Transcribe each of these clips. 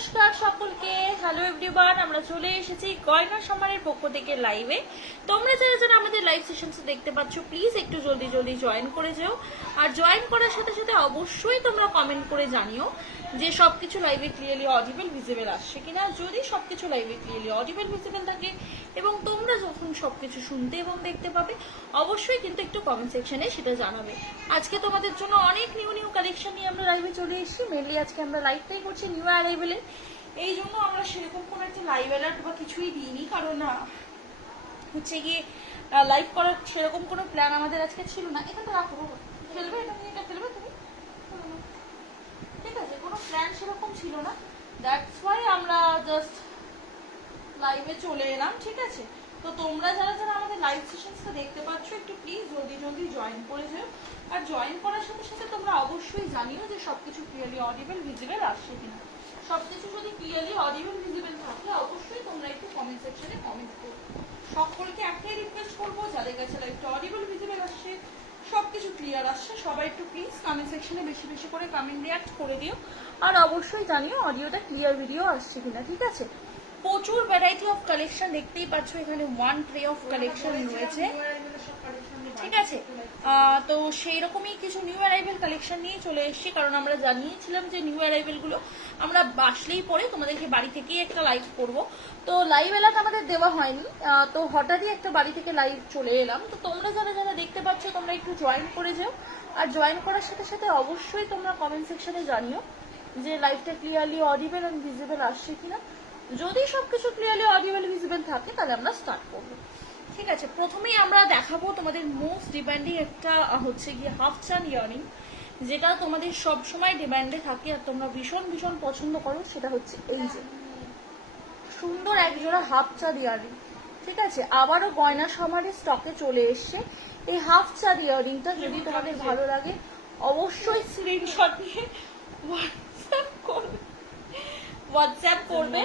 নমস্কার সকলকে, hello everyone. আমরা চলে এসেছি গয়না সম্মানের পক্ষ থেকে লাইভে। তোমরা যারা যারা আমাদের লাইভ সেশনস দেখতে পাচ্ছ, প্লিজ একটু জলদি জলদি জয়েন করে যাও। আর জয়েন করার সাথে সাথে অবশ্যই তোমরা কমেন্ট করে জানিও যে সবকিছু লাইভে ক্লিয়ারলি অডিবল ভিজিবল আসছে কিনা। যদি সবকিছু লাইভে ক্লিয়ারলি অডিবল ভিজিবল থাকে এবং তোমরা যখন সবকিছু শুনতে এবং দেখতে পাবে, অবশ্যই কিন্তু একটু কমেন্ট সেকশনে সেটা জানাবে। আজকে তোমাদের জন্য অনেক নিউ নিউ কালেকশন নিয়ে আমরা লাইভে চলে এসেছি। মেনলি আজকে আমরা লাইভটাই করছি নিউ অ্যারাইভেলের, এই জন্য আমরা সেরকম কোনো একটা লাইভ অ্যালার্ট বা কিছুই দিইনি, কারণ হচ্ছে গিয়ে লাইভ করার সেরকম কোনো প্ল্যান আমাদের আজকে ছিল না। এখানটা রাখো, ফেলবে এটা নিয়ে, এটা ফেলবে তুমি, ঠিক আছে? কোনো প্ল্যান সেরকম ছিল না, দ্যাটস ওয়াই আমরা জাস্ট লাইভে চলে এলাম, ঠিক আছে? তো তোমরা যারা যারা আমাদের লাইভ সেশনসটা দেখতে পাচ্ছ, একটু প্লিজ জলদি জলদি জয়েন করে যাও। আর জয়েন করার সাথে সাথে তোমরা অবশ্যই জানিও যে সবকিছু ক্লিয়ারলি অডিবল ভিজিবল আসছে কিনা। সবকিছু যদি ক্লিয়ারলি অডিবল ভিজিবল থাকে, অবশ্যই তোমরা একটু কমেন্ট সেকশনে কমেন্ট করো। সকলকে একটাই রিকোয়েস্ট করবো, যাদের কাছে লাইভটা অডিবল ভিজিবল আসছে, সবকিছু ক্লিয়ার আসছে, সবাই একটু প্লিজ কমেন্ট সেকশনে বেশি বেশি করে কমেন্ট রিয়াক্ট করে দিও। আর অবশ্যই জানিও অডিওটা ক্লিয়ার ভিডিও আসছে কিনা, ঠিক আছে? প্রচুর ভ্যারাইটি অফ কালেকশন দেখতেই পাচ্ছ, এখানে ওয়ান ট্রে অফ কালেকশন রয়েছে, ঠিক আছে? তো সেই রকমই কিছু নিউ অ্যারাইভেল কালেকশন নিয়ে চলে এসেছি, কারণ আমরা জানিয়েছিলাম যে নিউ অ্যারাইভেল গুলো আমরা আসলেই পরে তোমাদেরকে বাড়ি থেকেই একটা লাইভ করব। তো লাইভ এলাকা আমাদের দেওয়া হয়নি, তো হঠাৎই একটা বাড়ি থেকে লাইভ চলে এলাম। তো তোমরা যারা যারা দেখতে পাচ্ছ, তোমরা একটু জয়েন করে যাও। আর জয়েন করার সাথে সাথে অবশ্যই তোমরা কমেন্ট সেকশনে জানিও যে লাইভটা ক্লিয়ারলি অডিবল এন্ড ভিজিবল আসছে কিনা। যদি সবকিছু ক্লিয়ারলি অডিবল ভিজিবল থাকে, তাহলে আমরা স্টার্ট করবো, ঠিক আছে? প্রথমেই আমরা দেখাবো তোমাদের মোস্ট ডিমান্ডিং একটা হচ্ছে গিয়ে হাফ চান ইয়ারিং, যেটা তোমাদের সব সময় ডিমান্ডে থাকে আর তোমরা ভীষণ ভীষণ পছন্দ করো। সেটা হচ্ছে এই যে সুন্দর একজোড়া হাফ চাঁদ ইয়ারিং, ঠিক আছে? আবারও গয়না সমারের স্টকে চলে এসছে এই হাফ চাঁদ ইয়ারিংটা। যদি তোমাদের ভালো লাগে, অবশ্যই স্ক্রিনশট নিয়ে হোয়াটসঅ্যাপ করবে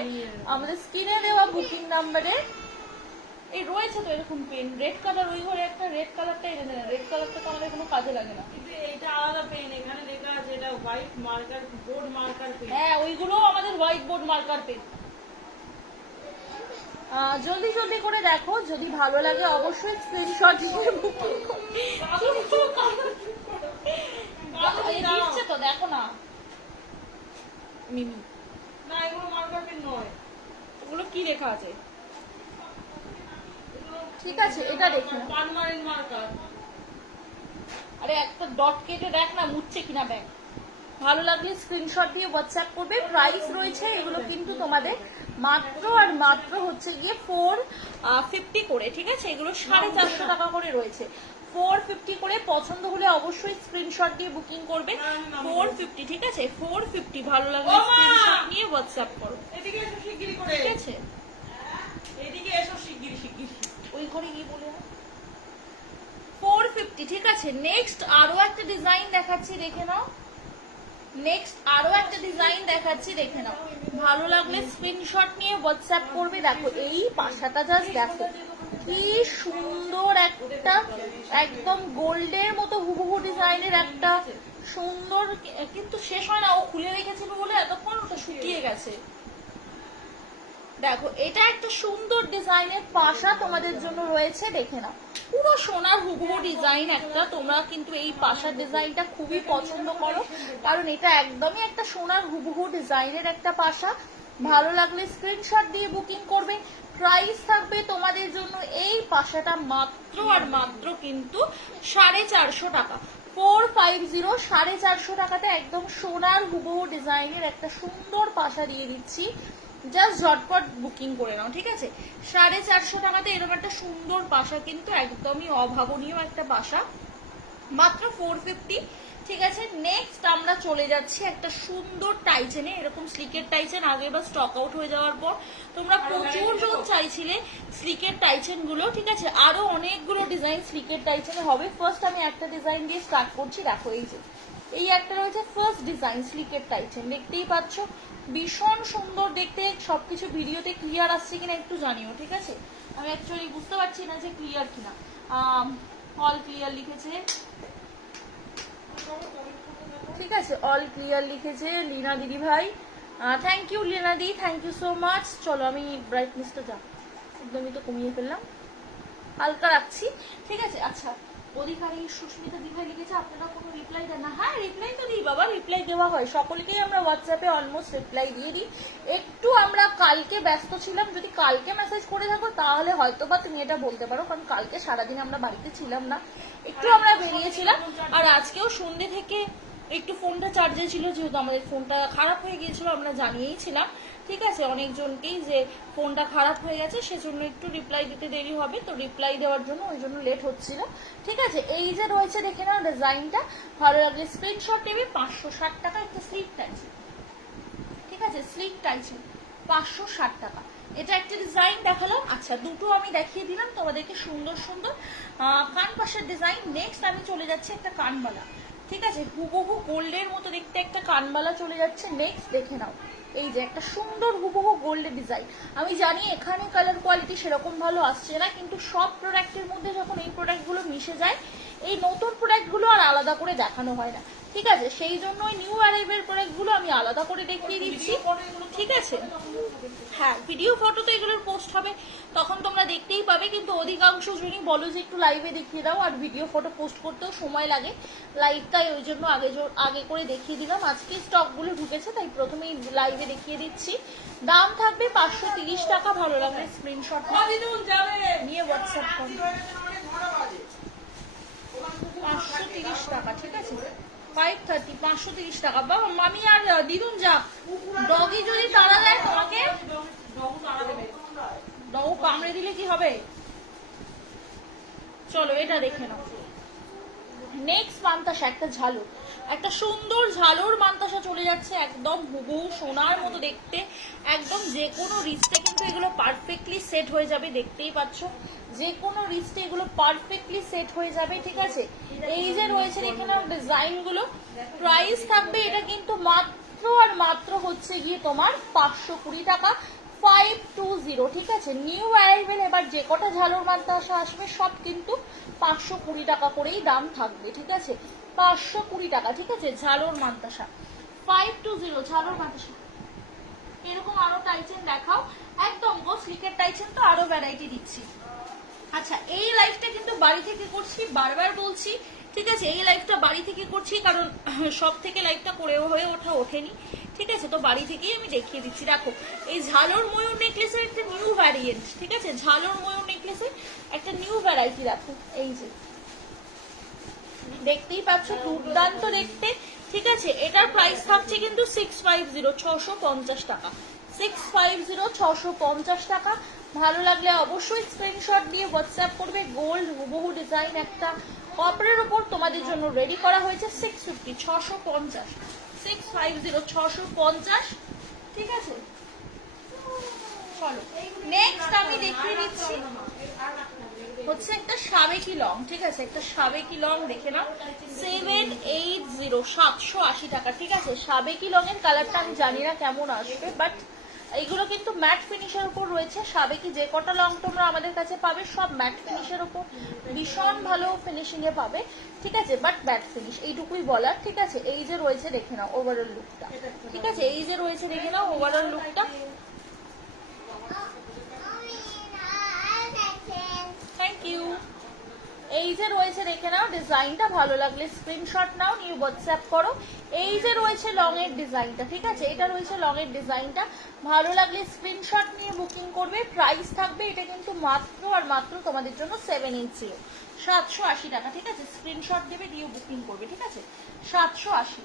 আমাদের স্ক্রিনে দেওয়া বুকিং নাম্বারে। এই রয়েছে তো এরকম পেন, রেড কালার, ওই ঘরে একটা রেড কালারটা এনে দেন। রেড কালারটা তো আমাদের কোনো কাজে লাগে না, এটা আলাদা পেন, এখানে লেখা আছে এটা white marker, board marker pen. হ্যাঁ, ওইগুলো আমাদের হোয়াইট বোর্ড মার্কার পেন। জলদি জলদি করে দেখো, যদি ভালো লাগে অবশ্যই স্ক্রিনশট দিয়ে বুকিং দিচ্ছে তো, দেখো না মিমি। না, এগুলো মার্কার পেন নয়। ওগুলো কি লেখা আছে? ঠিক আছে, এটা দেখি না। Permanent marker. আরে একটা ডট কেটে দেখ না, মুছছে কিনা ব্যাগ। ভালো লাগলে স্ক্রিনশট দিয়ে হোয়াটসঅ্যাপ করবে। প্রাইস রয়েছে এগুলো কিন্তু তোমাদের মাত্র আর মাত্র হচ্ছে গিয়ে 450 করে, ঠিক আছে? এগুলো 450 টাকা করে রয়েছে, 450 করে। পছন্দ হলে অবশ্যই স্ক্রিনশট দিয়ে বুকিং করবে। 450, ঠিক আছে? 450। ভালো লাগলে স্ক্রিনশট নিয়ে হোয়াটসঅ্যাপ করো। এদিকে এসো শিগগিরি করে, ঠিক আছে? এদিকে এসো শিগগিরি শিগগিরি। ওই ঘরে গিয়ে বলে 450, ঠিক আছে? নেক্সট আরো একটা ডিজাইন দেখাচ্ছি, দেখে নাও। নেক্সট আরো একটা ডিজাইন দেখাচ্ছি, দেখে নাও। ভালো লাগলে স্ক্রিনশট নিয়ে হোয়াটসঅ্যাপ করবে। দেখো এই পাশাটা জাস্ট দেখো, কি সুন্দর একটা একদম গোল্ডের মতো হুবহু ডিজাইনের একটা সুন্দর, কিন্তু শেষ হয় না, ও খুলে রেখেছিল বলে এতক্ষণ ওটা শুকিয়ে গেছে। দেখো এটা একটা সুন্দর ডিজাইনের পাশা তোমাদের জন্য রয়েছে, দেখে নাও। পুরো সোনার হুবহু ডিজাইন একটা। তোমরা কিন্তু এই পাশার ডিজাইনটা খুবই পছন্দ করো, কারণ এটা একদমই একটা সোনার হুবহু ডিজাইনের একটা পাশা। ভালো লাগলে স্ক্রিনশট দিয়ে বুকিং করবে। প্রাইস থাকবে তোমাদের জন্য এই পাশাটা মাত্র আর মাত্র কিন্তু 450 টাকা। 450, 450 টাকাতে একদম সোনার হুবহু ডিজাইনের একটা সুন্দর পাশা দিয়ে দিচ্ছি। জাস্ট ঝটপট বুকিং করে নাও, ঠিক আছে? 450 টাকাতে এরকম একটা সুন্দর পাশা, কিন্তু একদমই অভাবনীয় একটা পাশা, মাত্র 450, ঠিক আছে? নেক্সট আমরা চলে যাচ্ছি একটা সুন্দর টাইচেনে। এরকম স্লিকের টাইচেন আগে বা স্টক আউট হয়ে যাওয়ার পর তোমরা প্রচুর জন চাইছিলে স্লিকের টাইচেন গুলো, ঠিক আছে? আরো অনেকগুলো ডিজাইন স্লিকের টাইচেনে হবে। ফার্স্ট আমি একটা ডিজাইন দিয়ে স্টার্ট করছি। দেখো এই যে এই একটা রয়েছে ফার্স্ট ডিজাইন স্লিকের টাইচেন, দেখতেই পাচ্ছ ভীষণ সুন্দর দেখতে। সবকিছু ভিডিওতে ক্লিয়ার আসছে কিনা একটু জানিও, ঠিক আছে? আমি অ্যাকচুয়ালি বুঝতে পারছি না যে ক্লিয়ার কিনা। অল ক্লিয়ার লিখেছে, ঠিক আছে? অল ক্লিয়ার লিখেছে লীনা দিদি ভাই। থ্যাংক ইউ লীনা দি, থ্যাংক ইউ সো মাচ। চলো আমি ব্রাইটনেসটা একদমই তো কমিয়ে ফেললাম, হালকা রাখছি, ঠিক আছে। আচ্ছা, অধিকারী সুস্মিতা দিভাই লিখেছে আপনারা কোনো রিপ্লাই দেন না। হ্যাঁ, রিপ্লাই তো দিই বাবা, রিপ্লাই দেওয়া হয় সকলকেই, আমরা হোয়াটসঅ্যাপে অলমোস্ট রিপ্লাই দিয়ে দিই। একটু আমরা কালকে ব্যস্ত ছিলাম, যদি কালকে মেসেজ করে থাকো তাহলে হয়তো বা তুমি এটা বলতে পারো, কারণ কালকে সারাদিন আমরা বাড়িতে ছিলাম না, একটু আমরা বেরিয়েছিলাম। আর আজকেও সন্ধ্যে থেকে একটু ফোনটা চার্জে ছিল, যেহেতু আমাদের ফোনটা খারাপ হয়ে গিয়েছিল, আমরা জানিয়েইছিলাম, ঠিক আছে, অনেকজনকেই যে ফোনটা খারাপ হয়ে গেছে, সেজন্য একটু রিপ্লাই দিতে দেরি হবে, তো রিপ্লাই দেওয়ার জন্য ওই জন্য লেট হচ্ছিল, ঠিক আছে। এই যে রয়েছে দেখে নাও ডিজাইনটা, ভালো লাগলে স্ক্রিনশট নেবে। 560 টাকা একটা স্লিপ টাইছে, ঠিক আছে, স্লিপ টাইছে 560 টাকা। এটা একটা ডিজাইন দেখালাম। আচ্ছা, দুটো আমি দেখিয়ে দিলাম তোমাদেরকে, সুন্দর সুন্দর কান পাশের ডিজাইন। নেক্সট আমি চলে যাচ্ছি একটা কানবালা, ঠিক আছে, হুবহু গোল্ডের মতো দেখতে একটা কানবালা চলে যাচ্ছে। নেক্সট দেখে নাও, এই যে একটা সুন্দর হুবহু গোল্ডের ডিজাইন। আমি জানি এখানে কালার কোয়ালিটি সেরকম ভালো আসছে না, কিন্তু সব প্রোডাক্টের মধ্যে যখন এই প্রোডাক্টগুলো মিশে যায়, এই নতুন প্রোডাক্টগুলো আর আলাদা করে দেখানো হয় না, ঠিক আছে, সেই জন্য ওই নিউ অ্যারাইভেল প্রোডাক্টগুলো আমি আলাদা করে দেখিয়ে দিচ্ছি, ঠিক আছে। হ্যাঁ, ভিডিও ফটো তো এগুলোর পোস্ট হবে, তখন তোমরা দেখতেই পাবে, কিন্তু অধিকাংশ জনই বলো যে একটু লাইভে দেখিয়ে দাও, আর ভিডিও ফটো পোস্ট করতেও সময় লাগে লাইভটাই, ওই জন্য আগে করে দেখিয়ে দিলাম। আজকে স্টকগুলো ঢুকেছে তাই প্রথমেই লাইভে দেখিয়ে দিচ্ছি। দাম থাকবে 530 টাকা। ভালো লাগলে স্ক্রিনশট নিয়ে হোয়াটসঅ্যাপ করো। 530 টাকা, ঠিক আছে, 530, 530 টাকা। বাবা মামি আর দিদুন যা, ডগি যদি তাড়া দেয় তোমাকে, ডগ কামড়ে দিলে কি হবে? চলো এটা দেখে নাও। নেক্সট মান্তাসা, একটা ঝালর, একটা সুন্দর ঝালর মান্তাসা চলে যাচ্ছে, একদম হুবহু সোনার মতো দেখতে, একদম যে কোনো রিস্টে কিন্তু এগুলো পারফেক্টলি সেট হয়ে যাবে, দেখতেই পাচ্ছ, যে কোনো রিস্টে এগুলো পারফেক্টলি সেট হয়ে যাবে, ঠিক আছে। এই যে রয়েছে এখানে ডিজাইন গুলো, প্রাইস থাকবে এটা কিন্তু মাত্র আর মাত্র হচ্ছে গিয়ে তোমার 520 টাকা, 520, ঠিক আছে। নিউ অ্যারাইভেল, এবার যে কটা ঝালর মান্তাসা আসবে সব কিন্তু 520 টাকা করেই দাম থাকবে, ঠিক আছে, 520 টাকা, ঠিক আছে। ঝালর মান্তাসা 520, ঝালর মান্তাসা। এরকম আরো টাইচেন দেখাও, একদম গো স্লিকের টাইচেন তো আরো ভ্যারাইটি দিচ্ছি। আচ্ছা, এই লাইভটা কিন্তু বাড়ি থেকে করছি, বারবার বলছি, ঠিক আছে, এই লাইভটা বাড়ি থেকে করছি, কারণ সব থেকে লাইভটা করে হয়ে ওঠেনি, ঠিক আছে, তো বাড়ি থেকেই আমি দেখিয়ে দিচ্ছি। দেখো, এই ঝালর ময়ূর নেকলেসের একটা নিউ ভ্যারিয়েন্ট, ঠিক আছে, ঝালর ময়ূর নেকলেসের একটা নিউ ভ্যারাইটি। দেখো, এই যে দেখতেই পাচ্ছ, দুর্দান্ত দেখতে, ঠিক আছে। এটার প্রাইস থাকছে কিন্তু 650, 650 টাকা, 650, 650 টাকা। ভালো লাগলে অবশ্যই স্ক্রিনশট দিয়ে হোয়াটসঅ্যাপ করবে। গোল্ড হুবহু ডিজাইন একটা কপারের উপর তোমাদের জন্য রেডি করা হয়েছে। 650, 650, 650, 650, ঠিক আছে। চলো নেক্সট আমি দেখিয়ে দিচ্ছি হচ্ছে একটা সাবেকি লং, ঠিক আছে, একটা সাবেকি লং দেখে নাও, 780, 780 টাকা, ঠিক আছে। সাবেকি লং এর কালারটা আমি জানি না কেমন আসবে, বাট এইগুলো কিন্তু ম্যাট ফিনিশের উপর রয়েছে। সাবেকি যে কটা লং তোমরা আমাদের কাছে পাবে সব ম্যাট ফিনিশের উপর, ভীষণ ভালো ফিনিশিং এ পাবে, ঠিক আছে, বাট ম্যাট ফিনিশ, এইটুকুই বলার, ঠিক আছে। এই যে রয়েছে দেখে নাও ওভারঅল লুকটা, ঠিক আছে, এই যে রয়েছে দেখে নাও ওভারঅল লুকটা। Thank you. এই যে রয়েছে দেখে নাও ডিজাইনটা, ভালো লাগলে স্ক্রিনশট নাও, নিয়ে হোয়াটসঅ্যাপ করো। এই যে রয়েছে লং এর ডিজাইনটা, ঠিক আছে, এটা রয়েছে লং এর ডিজাইনটা, ভালো লাগলে স্ক্রিনশট নিয়ে বুকিং করবে। প্রাইস থাকবে এটা কিন্তু মাত্র আর মাত্র তোমাদের জন্য 780, 780 টাকা, ঠিক আছে। স্ক্রিনশট দেবে, দিয়ে বুকিং করবে, ঠিক আছে, 780।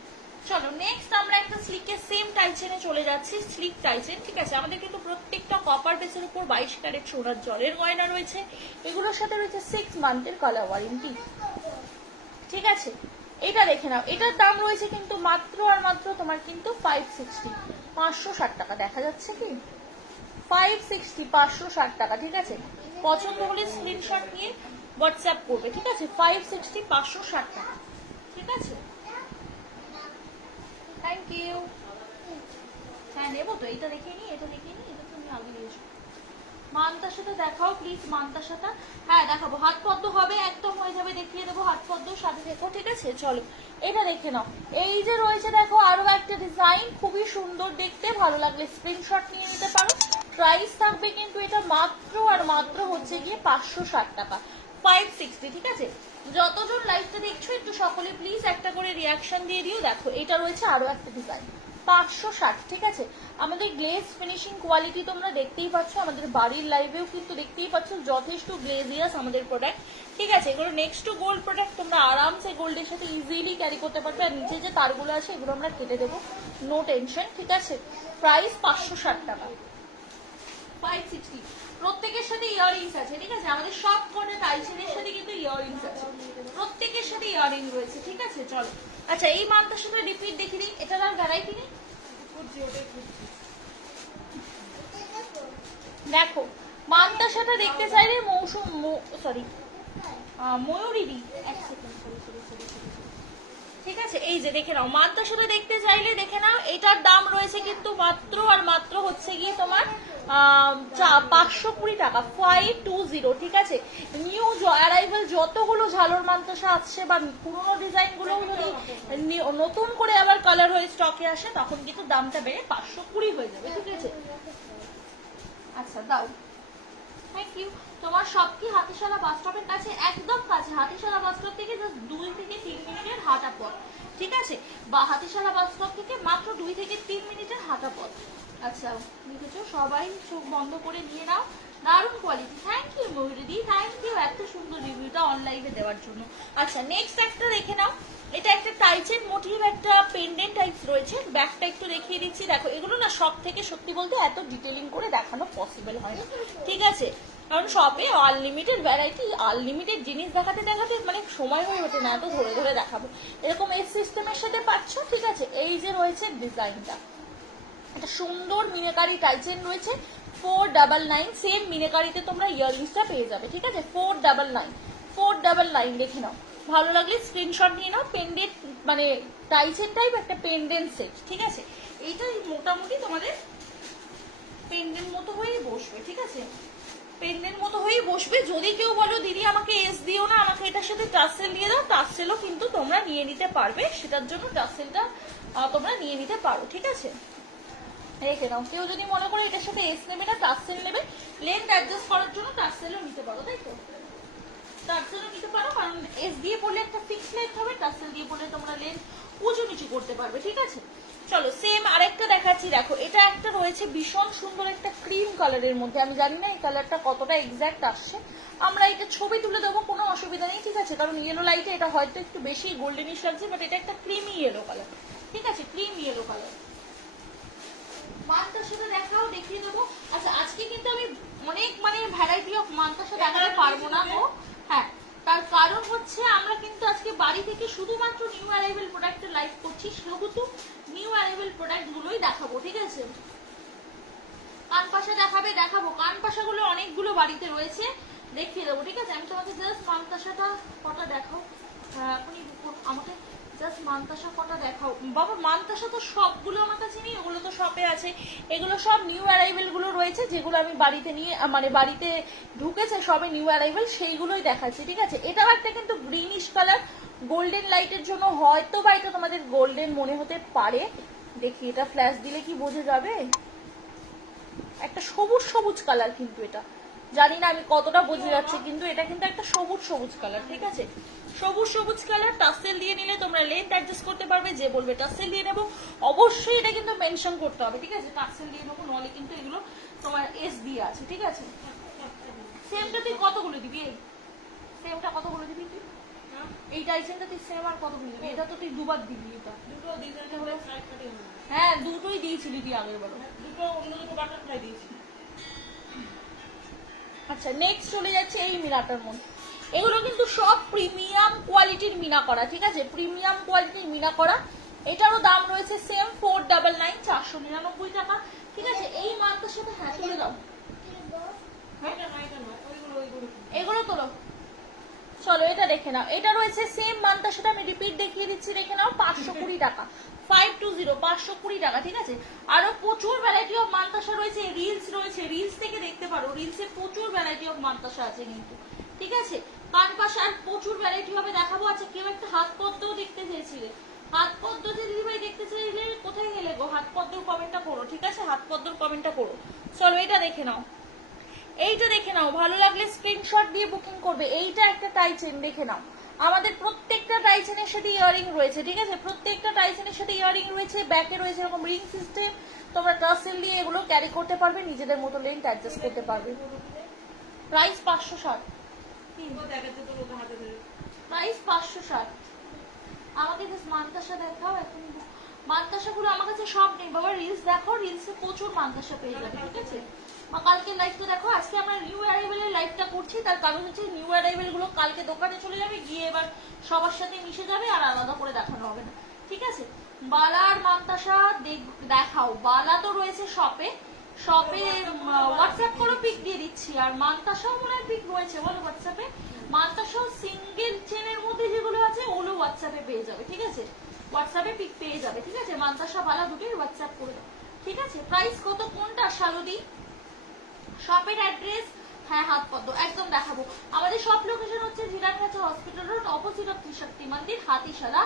চলো নেক্সট আমরা একটা স্লিকের সেম টাইচেনে চলে যাচ্ছি, স্লিক টাইচেন, ঠিক আছে। আমাদের কিন্তু প্রত্যেকটা কপার বেসের উপর 22 ক্যারেট সোনার জলের গয়না রয়েছে, এগুলোর সাথে রয়েছে 6 মান্থের কালার ওয়ারেন্টি, ঠিক আছে। এটা দেখে নাও, এটার দাম রয়েছে কিন্তু মাত্র আর মাত্র তোমার কিন্তু 560, 560 টাকা, দেখা যাচ্ছে কি 560, 560 টাকা, ঠিক আছে। পছন্দ হলে স্ক্রিনশট নিয়ে হোয়াটসঅ্যাপ করবে, ঠিক আছে, 560, 560 টাকা, ঠিক আছে। Thank you. হ্যাঁ নেবো তো, এটা দেখে নি, এটা দেখে নি, এটা তুমি আগে দিয়েছো। মানতাসাটা দেখাও প্লিজ, মানতাসাটা। হ্যাঁ দেখাবো, হাত পদ্ম হবে, একদম হয়ে যাবে, দেখিয়ে দেবো হাত পদ্ম, সাথে দেখো, ঠিক আছে? চলো এটা দেখে নাও। এই যে রয়েছে দেখো আরো একটা ডিজাইন, খুবই সুন্দর দেখতে, ভালো লাগলে স্ক্রিনশট নিয়ে নিতে পারো। প্রাইস থাকবে কিন্তু এটা মাত্র আর মাত্র হচ্ছে গিয়ে 560 টাকা, 560, ঠিক আছে? যতজন লাইভটা দেখছো একটু সকলে প্লিজ একটা করে রিয়াকশন দিয়ে দিও। দেখো এটা রয়েছে আরো একটা ডিজাইন, 560, ঠিক আছে? আমাদের গ্লেজ ফিনিশিং কোয়ালিটি তোমরা দেখতেই পাচ্ছ, আমাদের বাড়ির লাইভেও কিন্তু দেখতেই পাচ্ছ যথেষ্ট গ্লেজিয়াস আমাদের প্রোডাক্ট, ঠিক আছে? এগুলো নেক্সট টু গোল্ড প্রোডাক্ট, তোমরা আরামসে গোল্ডের সাথে ইজিলি ক্যারি করতে পারবে। আর নিচে যে তারগুলো আছে এগুলো আমরা কেটে দেবো, নো টেনশন, ঠিক আছে? প্রাইস 560 টাকা, 560। প্রত্যেকের সাথে ইয়াররিংস আছে, ঠিক আছে? আমাদের সব কটা টাইসেনের সাথে কিন্তু ইয়াররিংস আছে, প্রত্যেকের সাথে ইয়াররিং রয়েছে, ঠিক আছে? চলো আচ্ছা এই মানটার সাথে রিপিট দেখি দিই, এটার আর ভ্যারাইটি নেই। দেখো মানটার সাথে দেখতে চাইলে মৌসুম, সরি ময়ূরী, এক সেকেন্ড, ঠিক আছে? এই যে দেখে নাও, মানটার সাথে দেখতে চাইলে দেখে নাও, এটার দাম রয়েছে কিন্তু মাত্র আর মাত্র হচ্ছে গিয়ে তোমার 520 টাকা, 520, ঠিক আছে? নিউ অ্যারাইভাল যতগুলো ঝালর মানতাসা আসছে বা পুরোনো ডিজাইন গুলো যদি নতুন করে আবার কালার হয়ে স্টকে আসে তখন কিন্তু দামটা বেড়ে 520 হয়ে যাবে, ঠিক আছে? আচ্ছা দাও, থ্যাংক ইউ। তোমার সব কি হাতিশালা বাস স্টপের কাছে? একদম কাছে, হাতিশালা বাস স্টপ থেকে জাস্ট 2 থেকে 3 মিনিটের হাঁটা পথ, ঠিক আছে? বা হাতিশালা বাস স্টপ থেকে মাত্র 2 থেকে 3 মিনিটের হাঁটা পথ। আচ্ছা লিখেছো, সবাই চোখ বন্ধ করে নিয়ে নাও, দারুণ quality, thank you Mayuri, thank you এত সুন্দর রিভিউটা অনলাইনে দেওয়ার জন্য। আচ্ছা নেক্সট একটা দেখে নাও, এটা একটা টাইচের মোটিভ, একটা পেন্ডেন্ট টাইপস রয়েছে, ব্যাকটা একটু দেখিয়ে দিচ্ছি। দেখো এগুলো না সব থেকে সত্যি বলতে এত ডিটেলিং করে দেখানো পসিবল হয় না, ঠিক আছে? কারণ শপে আনলিমিটেড ভ্যারাইটি, আনলিমিটেড জিনিস দেখাতে দেখাতে মানে সময় হয়ে ওঠে না এত ধরে ধরে দেখাবো। এরকম এই সিস্টেমের সাথে পাচ্ছ, ঠিক আছে? এই যে রয়েছে ডিজাইনটা, একটা সুন্দর মিনাকারি টাইচেন রয়েছে, 499, সেম মিনাকারিতে তোমরা ইয়াররিংসটা পেয়ে যাবে, ঠিক আছে? 499 দেখে নাও, ভালো লাগলে স্ক্রিনশট নিয়ে নাও। পেন্ডেন্ট মানে টাইচেন টাইপ একটা পেন্ডেন্ট সেট, ঠিক আছে? এইটাই মোটামুটি তোমাদের পেন্ডেন্ট মতো হয়েই বসবে, ঠিক আছে? পেন্ডেন্ট মতো হয়েই বসবে। যদি কেউ বলো দিদি আমাকে এস দিও না, আমাকে এটার সাথে টাসেল দিয়ে দাও, টাসেলও কিন্তু তোমরা নিয়ে নিতে পারবে, সেটার জন্য টাসেলটা তোমরা নিয়ে নিতে পারো, ঠিক আছে? রেখে নাও। কেউ যদি মনে করে এটার সাথে এস নেবে না, টাসেল নেবে, লেন্থ অ্যাডজাস্ট করার জন্য টাসেলও নিতে পারো, তাই তো? টাসেলও নিতে পারো, কারণ এস দিয়ে পড়লে একটা ফিক্স লেন্থ হবে, টাসেল দিয়ে পড়লে তোমরা লেন্থ উঁচু নিচু করতে পারবে, ঠিক আছে? চলো সেম আরেকটা দেখাচ্ছি। দেখো এটা একটা রয়েছে ভীষণ সুন্দর একটা ক্রিম কালারের মধ্যে, আমি জানি না এই কালারটা কতটা এক্স্যাক্ট আসছে, আমরা এটা ছবি তুলে দেবো, কোনো অসুবিধা নেই, ঠিক আছে? কারণ ইয়েলো লাইটে এটা হয়তো একটু বেশি গোল্ডেনিশ লাগছে, বাট এটা একটা ক্রিমি ইয়েলো কালার, ঠিক আছে? Cream yellow colour. মানটার সাথে দেখাও, দেখিয়ে দেবো। আচ্ছা আজকে কিন্তু আমি অনেক মানে ভ্যারাইটি অফ মানটার সাথে দেখাতে পারবো না গো, হ্যাঁ, তার কারণ হচ্ছে আমরা কিন্তু আজকে বাড়ি থেকে শুধুমাত্র নিউ অ্যারাইভেল প্রোডাক্টের লাইভ করছি, সেহেতু নিউ অ্যারাইভেল প্রোডাক্ট গুলোই দেখাবো, ঠিক আছে? কান পাশা দেখাবো, কান পাশাগুলো অনেকগুলো বাড়িতে রয়েছে, দেখিয়ে দেবো, ঠিক আছে? আমি তোমাকে জাস্ট মানতাসাটা কটা দেখাও, এখনই আমাকে জাস্ট মানতাসা কটা দেখাও। বাবা মানতাসা তো সবগুলো আমার কাছে নেই, ওগুলো তো শপে আছে, এগুলো সব নিউ অ্যারাইভেল গুলো রয়েছে, যেগুলো আমি বাড়িতে নিয়ে মানে বাড়িতে ঢুকেছে সবে নিউ অ্যারাইভেল, সেইগুলোই দেখাচ্ছি, ঠিক আছে? এটাও একটা কিন্তু গ্রিনিশ কালার, গোল্ডেন লাইটের জন্য হয়তো বা এটা তোমাদের গোল্ডেন মনে হতে পারে, দেখি এটা ফ্ল্যাশ দিলে কি বোঝা যাবে, একটা সবুজ সবুজ কালার, কিন্তু এটা জানি না আমি কতটা বোঝা যাচ্ছে, কিন্তু এটা কিন্তু একটা সবুজ সবুজ কালার, ঠিক আছে? সবুজ সবুজ কালার, টাসেল দিয়ে নিলে তোমরা লেন্থ অ্যাডজাস্ট করতে পারবে, যে বলবে টাসেল দিয়ে নেবো অবশ্যই এটা কিন্তু মেনশন করতে হবে, ঠিক আছে? টাসেল দিয়ে নেবো, নলে কিন্তু এগুলো তোমার এস দিয়ে আছে, ঠিক আছে? সেমটা তুই কতগুলো দিবি? এই সেমটা কতগুলো দিবি তুই? এই টাইসেনটা তুই সেম আর কতগুলো দিবি? এটা তো তুই দুবার দিবি, এটা দুটো ডিজাইন হলে সাইড কাটে হবে। হ্যাঁ দুটোই দিয়েছিলি তুই আগের বার। দুটো অন্য দুটো বাটারফ্লাই দিয়েছি। আচ্ছা নেক্সট চলে যাচ্ছে এই মিনাটার মধ্যে, এগুলো কিন্তু সব প্রিমিয়াম কোয়ালিটির মিনা করা, ঠিক আছে? প্রিমিয়াম কোয়ালিটির মিনা করা, এটারও দাম রয়েছে সেম 499, 499 টাকা, ঠিক আছে? এই মালটার সাথে হ্যাঁ তুলে দাও, এগুলো তোলো। চলো এটা দেখে নাও, এটা রয়েছে সেম মানটার সাথে, আমি রিপিট দেখিয়ে দিচ্ছি, দেখে নাও, 520 টাকা, 520, 520 টাকা, ঠিক আছে? আরো প্রচুর ভ্যারাইটি অফ মানতাসা রয়েছে, রিলস রয়েছে, রিলস থেকে দেখতে পারো, রিলসে প্রচুর ভ্যারাইটি অফ মানতাসা আছে কিন্তু, ঠিক আছে। কান পাশা আর প্রচুর ভ্যারাইটি হবে দেখাবো। আচ্ছা কেউ একটা হাত পদ্মও দেখতে চেয়েছিলে, হাত পদ্ম যে দিদিভাই দেখতে চাইলে কোথায় গেলে গো, হাত পদ্মর কমেন্টটা করো, ঠিক আছে, হাত পদ্মর কমেন্টটা করো। চলো এটা দেখে নাও, এইটা দেখে নাও, ভালো লাগলে স্ক্রিনশট দিয়ে বুকিং করবে। এইটা একটা টাই চেন দেখে নাও, আমাদের প্রত্যেকটা টাই চেনের সাথে ইয়ারিং রয়েছে, ঠিক আছে, প্রত্যেকটা টাই চেনের সাথে ইয়ারিং রয়েছে, ব্যাকে রয়েছে এরকম রিং সিস্টেম, তোমরা টাসেল দিয়ে এগুলো ক্যারি করতে পারবে, নিজেদের মতো লেন্থ অ্যাডজাস্ট করতে পারবে। প্রাইস 560, দেখাচ্ছে তো লোক হাতে ধরে। প্রাইস 560। আমাকে জাস্ট মানতাসা দেখাও এখন, মানতাসা গুলো আমার কাছে সব নেই বাবা, রিলস দেখো, রিলসে প্রচুর মানতাসা পেয়ে যাবে, ঠিক আছে। কালকে লাইভটা দেখো, আজকে আমরা নিউ অ্যারাইভেলের লাইভটা করছি, তার কারণ হচ্ছে নিউ অ্যারাইভেল গুলো কালকে দোকানে চলে যাবে, গিয়ে এবার সবার সাথে মিশে যাবে, আর আলাদা করে দেখানো হবে না, ঠিক আছে। বালা আর মানতাসা দেখাও, বালা তো রয়েছে শপে, শপে হোয়াটসঅ্যাপ করে পিক দিয়ে দিচ্ছি, আর মানতাসাও মনে হয় পিক রয়েছে বলো হোয়াটসঅ্যাপে, মানতাসাও সিঙ্গেল চেনের মধ্যে যেগুলো আছে ওগুলো হোয়াটসঅ্যাপে পেয়ে যাবে, ঠিক আছে, হোয়াটসঅ্যাপে পিক পেয়ে যাবে, ঠিক আছে। মানতাসা বালা দুটোই হোয়াটসঅ্যাপ করে দাও, ঠিক আছে। প্রাইস কত কোনটা শালদি, শপের অ্যাড্রেস, হ্যাঁ হাত পদ্ম একদম দেখাবো। আমাদের শপ লোকেশন হচ্ছে Jirangachha hospital road, opposite of Trishakti মন্দির, হাতিশালা,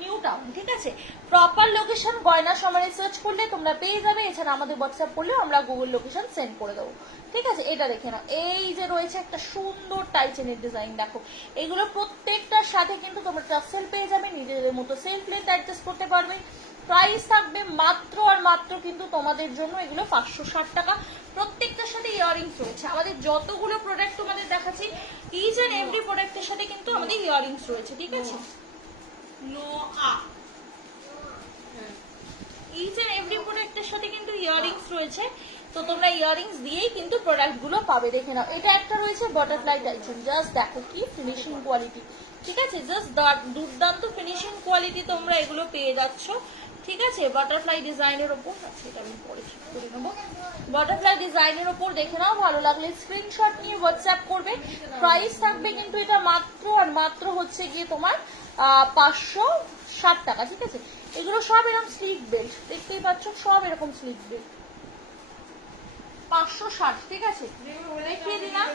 নিউ টাউন, ঠিক আছে। প্রপার লোকেশন গয়না সমারে সার্চ করলে তোমরা পেয়ে যাবে, এছাড়া আমাদের হোয়াটসঅ্যাপ করলেও আমরা গুগল লোকেশন সেন্ড করে দেবো, ঠিক আছে। এটা দেখে নাও, এই যে রয়েছে একটা সুন্দর টাই চেনের ডিজাইন দেখো, এগুলো প্রত্যেকটার সাথে কিন্তু তোমরা টাসেল পেয়ে যাবে, নিজেদের মতো সেলফ লেন্থ অ্যাডজাস্ট করতে পারবে। প্রাইস থাকবে মাত্র আর মাত্র কিন্তু তোমাদের জন্য এগুলো 560 টাকা। প্রত্যেকটার সাথে ইয়ারিংস রয়েছে, আমাদের যতগুলো প্রোডাক্ট তোমাদের দেখাচ্ছি ইচ এন্ড এভরি প্রোডাক্টের সাথে কিন্তু আমাদের ইয়ারিংস রয়েছে, ঠিক আছে। নো আ ইচ এন্ড এভরি প্রোডাক্টের সাথে কিন্তু ইয়ারিংস রয়েছে, তো তোমরা ইয়ারিংস দিয়েই কিন্তু প্রোডাক্ট গুলো পাবে। দেখে নাও, এটা একটা রয়েছে বাটারফ্লাই টাইপের, জাস্ট দেখো কি ফিনিশিং কোয়ালিটি, ঠিক আছে, জাস্ট দুর্দান্ত ফিনিশিং কোয়ালিটি তোমরা এগুলো পেয়ে যাচ্ছ, ঠিক আছে। বাটারফ্লাই ডিজাইনের ওপর, আচ্ছা এটা আমি পরে ঠিক করে নেবো, বাটারফ্লাই ডিজাইনের ওপর দেখে নাও, ভালো লাগলে স্ক্রিনশট নিয়ে হোয়াটসঅ্যাপ করবে। প্রাইস থাকবে কিন্তু এটা মাত্র আর মাত্র হচ্ছে গিয়ে তোমার 560 টাকা, ঠিক আছে। এগুলো সব এরকম স্লিপ বেল্ট, দেখতেই পাচ্ছ সব এরকম স্লিপ বেল্ট, 560, ঠিক আছে। দেখিয়ে দিলাম,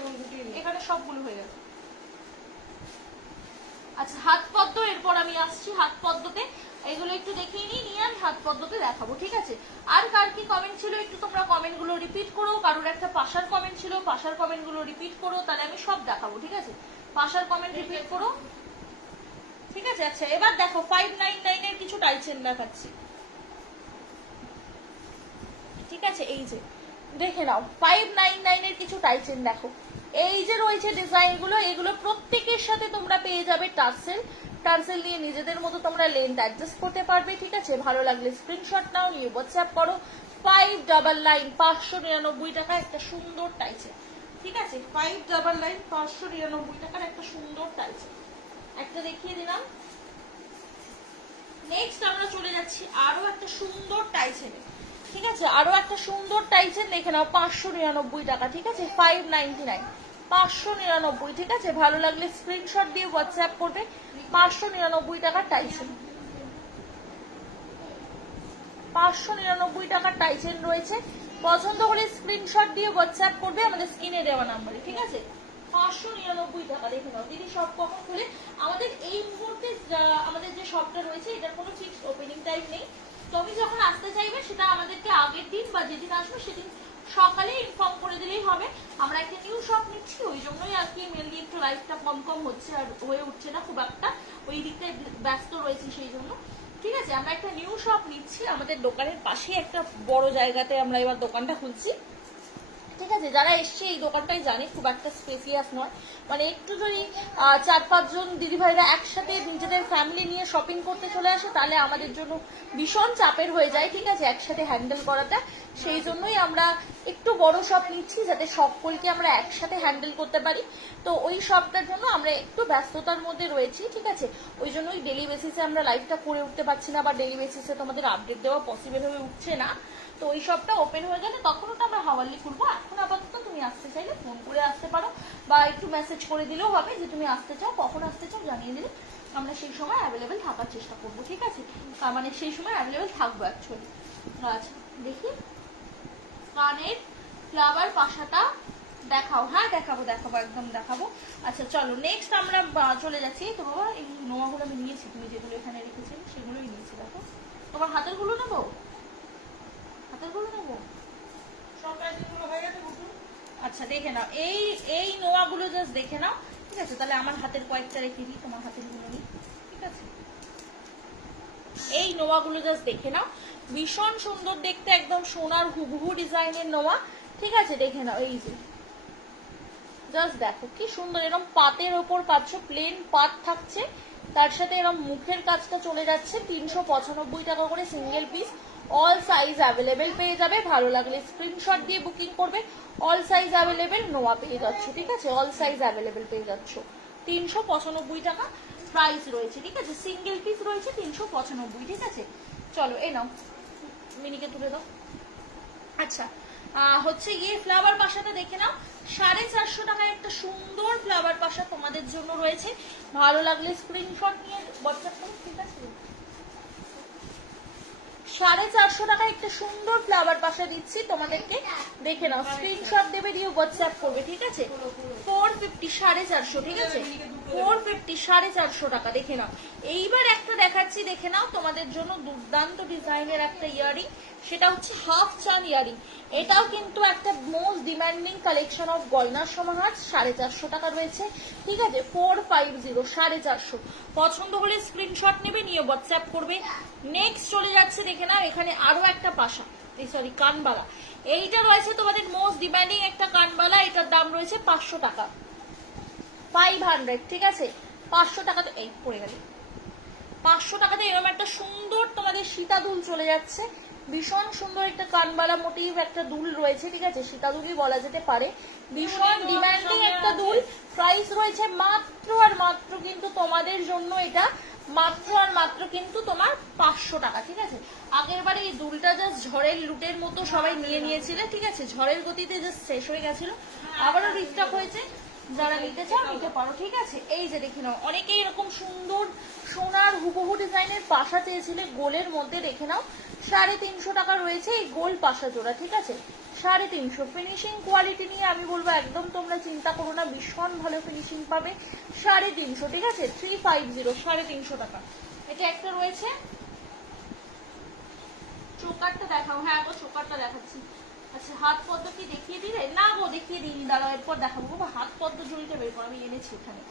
এখানে সবগুলো হয়ে গেছে। আচ্ছা হাত পদ্ম, এরপর আমি আসছি হাত পদ্মতে, এগুলো একটু দেখিয়ে নিয়ে আমি হাত পদ্মতে দেখাবো, ঠিক আছে। আর কার কি কমেন্ট ছিল একটু তোমরা কমেন্ট গুলো রিপিট করো, কারোর একটা পাশার কমেন্ট ছিল, পাশার কমেন্ট গুলো রিপিট করো, তাহলে আমি সব দেখাবো, ঠিক আছে। পাশার কমেন্ট রিপিট করো, ঠিক আছে। আচ্ছা এবার দেখো 599 এর কিছু টাইচেন দেখাচ্ছি, ঠিক আছে। এই যে দেখে নাও 599 এর কিছু টাইচেন দেখো, এই যে রয়েছে ডিজাইন গুলো, এগুলো প্রত্যেকের সাথে তোমরা পেয়ে যাবে টার্সেল, টার্সেল দিয়ে নিজেদের মতো তোমরা লেন্থ অ্যাডজাস্ট করতে পারবে, ঠিক আছে। ভালো লাগলে স্ক্রিনশট নাও, নিয়ে হোয়াটসঅ্যাপ করো। 599 599 টাকা একটা সুন্দর টাইচেন, ঠিক আছে। 599 599 টাকার একটা সুন্দর টাইচেন একটা দেখিয়ে দিলাম। নেক্সট আমরা চলে যাচ্ছি আরো একটা সুন্দর টাইচেনে, ঠিক আছে, আরো একটা সুন্দর টাইচেন দেখে নাও, 599 টাকা, ঠিক আছে। 599 599, ঠিক আছে। ভালো লাগলে স্ক্রিনশট দিয়ে হোয়াটসঅ্যাপ করবে। 599 টাকার টাইচেন, 599 টাকার টাইচেন রয়েছে, পছন্দ হলে স্ক্রিনশট দিয়ে হোয়াটসঅ্যাপ করবে আমাদের স্ক্রিনে দেওয়া নাম্বারে, ঠিক আছে। 599 টাকা দেখে নাও। দিদি শপ কখন খুলে? আমাদের এই মুহূর্তে আমাদের যে শপটা রয়েছে এটার কোনো ফিক্সড ওপেনিং টাইম নেই, তুমি যখন আসতে চাইবে সেটা আমাদেরকে আগের দিন বা যেদিন আসবে সেদিন সকালে ইনফর্ম করে দিলেই হবে। আমরা একটা নিউ শপ নিচ্ছি, ওই জন্যই আর কি মেনলি একটু লাইফটা কম কম হচ্ছে, আর হয়ে উঠছে না খুব একটা, ওই দিকটায় ব্যস্ত রয়েছি সেই জন্য, ঠিক আছে। আমরা একটা নিউ শপ নিচ্ছি, আমাদের দোকানের পাশে একটা বড় জায়গাতে আমরা এবার দোকানটা খুলছি, ঠিক আছে। যারা এসছে এই দোকানটাই জানে খুব একটা স্পেসিয়াস নয়, মানে একটু যদি 4-5 জন দিদিভাইরা একসাথে নিজেদের ফ্যামিলি নিয়ে শপিং করতে চলে আসে তাহলে আমাদের জন্য ভীষণ চাপের হয়ে যায়, ঠিক আছে, একসাথে হ্যান্ডেল করাটা। সেই জন্যই আমরা একটু বড় শপ নিচ্ছি, যাতে সকলকে আমরা একসাথে হ্যান্ডেল করতে পারি। তো ওই শপটার জন্য আমরা একটু ব্যস্ততার মধ্যে রয়েছি, ঠিক আছে। ওই জন্যই ডেলি বেসিসে আমরা লাইভটা করে উঠতে পারছি না, বা ডেলি বেসিসে তোমাদের আপডেট দেওয়া পসিবল হয়ে উঠছে না। তো ওই শপটা ওপেন হয়ে গেলে তখন ওটা আমরা হাওয়ালি খুলবো। এখন আপাতত তুমি আসতে চাইলে ফোন করে আসতে পারো, বা একটু মেসেজ করে দিলেও হবে যে তুমি আসতে চাও, কখন আসতে চাও জানিয়ে দিলে আমরা সেই সময় অ্যাভেলেবেল থাকার চেষ্টা করবো, ঠিক আছে। মানে সেই সময় অ্যাভেলেবেল থাকবো অ্যাকচুয়ালি। আচ্ছা দেখি কানের ফ্লাওয়ার পাশাটা দেখাও। হ্যাঁ দেখাবো দেখাবো, একদম দেখাবো। আচ্ছা চলো নেক্সট আমরা চলে যাচ্ছি। তো বাবা এই নোয়াগুলো আমি নিয়েছি, তুমি যেগুলো এখানে রেখেছিলে সেগুলোই নিয়েছি। দেখো তোমার হাতের গুলো নেবো, হাতের গুলো নেবো। সব প্যাকিংগুলো হয়ে গেছে বুঝুন। আচ্ছা দেখে নাও, এই এই নোয়াগুলো জাস্ট দেখে নাও, ঠিক আছে? তাহলে আমার হাতের কয়েকটা রেখে দিই, তোমার হাতের গুলো নিই, ঠিক আছে? এই নোয়াগুলো জাস্ট দেখে নাও, ভীষণ সুন্দর দেখতে, একদম সোনার হুবহু ডিজাইনের নোয়া, ঠিক আছে? দেখে নাও, এই যে জাস্ট দেখো কি সুন্দর, এরকম পাতের ওপর পাচ্ছ, প্লেন পাত থাকছে, তার সাথে এরকম মুখের কাজটা চলে যাচ্ছে। 395 টাকা করে single piece, all size available পেয়ে যাবে। ভালো লাগলে স্ক্রিনশট দিয়ে বুকিং করবে। অল সাইজ অ্যাভেলেবেল নোয়া পেয়ে যাচ্ছ, ঠিক আছে? অল সাইজ অ্যাভেলেবেল পেয়ে যাচ্ছ। 395 টাকা প্রাইস রয়েছে, ঠিক আছে? সিঙ্গেল পিস রয়েছে 395, ঠিক আছে? চলো এ নাও, মিনিকে তুলে দাও। আচ্ছা হচ্ছে গিয়ে ফ্লাওয়ার পাশাটা দেখে নাও, 450 টাকায় একটা সুন্দর ফ্লাওয়ার পাশা তোমাদের জন্য রয়েছে। ভালো লাগলে স্ক্রিনশট নিয়ে হোয়াটসঅ্যাপ করো, ঠিক আছে? 450 টাকায় একটা সুন্দর ফ্লাওয়ার পাশা দিচ্ছি তোমাদেরকে, দেখে নাও, স্ক্রিনশট দেবে, দিয়ে হোয়াটসঅ্যাপ করবে, ঠিক আছে? 450, 450, ঠিক আছে? 450, 450 টাকা, দেখে নাও। এইবার একটা দেখাচ্ছি, দেখে নাও, তোমাদের জন্য দুর্দান্ত ডিজাইনের একটা ইয়ারিং, সেটা হচ্ছে হাফ চান ইয়ারিং। এটাও কিন্তু একটা মোস্ট ডিমান্ডিং কালেকশন অফ গয়নার সমাহার। 450 টাকা রয়েছে, ঠিক আছে? 450, 450। পছন্দ হলে স্ক্রিনশট নেবে, নিয়ে হোয়াটসঅ্যাপ করবে। নেক্সট চলে যাচ্ছে, দেখে নাও, এখানে আরো একটা পাশা, সরি কানবালা। এইটা রয়েছে তোমাদের মোস্ট ডিমান্ডিং একটা কানবালা, এটার দাম রয়েছে 500 টাকা, 500, ঠিক আছে? 500 টাকা তো এই পড়ে গেল। 500 টাকাতে এরকম একটা সুন্দর তোমাদের সীতা দুল চলে যাচ্ছে, ভীষণ সুন্দর একটা কানবালা মোটিভ একটা দুল রয়েছে, ঠিক আছে? সীতা দুলই বলা যেতে পারে, ভীষণ ডিমান্ডিং একটা দুল। প্রাইস রয়েছে মাত্র আর মাত্র কিন্তু তোমাদের জন্য এটা মাত্র আর মাত্র কিন্তু তোমার 500 টাকা, ঠিক আছে? আগের বারে এই দুলটা জাস্ট ঝড়ের লুটের মতো সবাই নিয়ে নিয়েছিলে, ঠিক আছে? ঝড়ের গতিতে জাস্ট শেষ হয়ে গেছিল, আবারও রিস্টক হয়েছে। যারা নিতে চাও নিতে পারো, ঠিক আছে? এই যে দেখে নাও, অনেকেই এরকম সুন্দর সোনার হুবহু ডিজাইনের পাশা চেয়েছিলে গোলের মধ্যে, দেখে নাও, 350 টাকা রয়েছে এই গোল পাশা জোড়া, ঠিক আছে? 350। ফিনিশিং কোয়ালিটি নিয়ে আমি বলবো একদম তোমরা চিন্তা করো না, ভীষণ ভালো ফিনিশিং পাবে। 350, ঠিক আছে? 350, 350 টাকা। এটা একটা রয়েছে, চোকারটা দেখাও। হ্যাঁ গো চোকারটা দেখাচ্ছি। আচ্ছা হাত পদ্ম কি দেখিয়ে দিলে? না গো দেখিয়ে দিইনি, দাঁড়াও এরপর দেখাবো। বাবা হাত পদ্ম জড়িটা বের করো, আমি এনেছি এখানে।